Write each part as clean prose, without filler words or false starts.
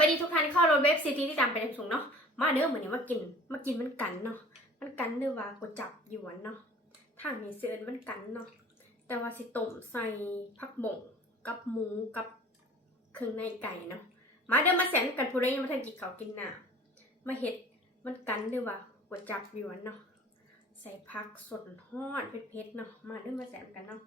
วัสดีทุกท่านเข้ารถเว็บซีทีที่ตามไปในสูงเนาะมาเด้อมื้อนี้มากินมันกันเนาะมันกันหรือว่าก๋วยจับหยวนเนาะทางนี้สิเอิ้นมันกันเนาะแต่ว่าสิต้มใส่ผักบ่งกับหมูกับเครื่องในไก่เนาะมาเด้อมาแสนกันผู้ใดยังบ่ทันกินข้าวกินน้ำมาเฮ็ดมันกันหรือว่าก๋วยจับหยวนเนาะใส่ผักสดฮ้อนเผ็ดๆเนาะมาเด้อมาแสนกันเนาะ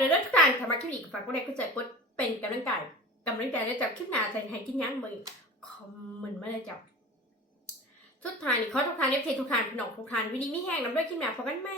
เด้อทุกท่านถ้ามาคลิปนี้ฝากกดไลค์กดแชร์กดเป็นกำลังใจแล้วจับคลิปหน้าใส่ให้กินหยังมื้อคอมเมนต์มาเลยจ้ะสุดท้ายนี่ขอทุกท่าน FC ทุกท่านพี่น้องทุกท่านวิดีมีแห้งนำด้วยคลิปหน้าพบกันใหม่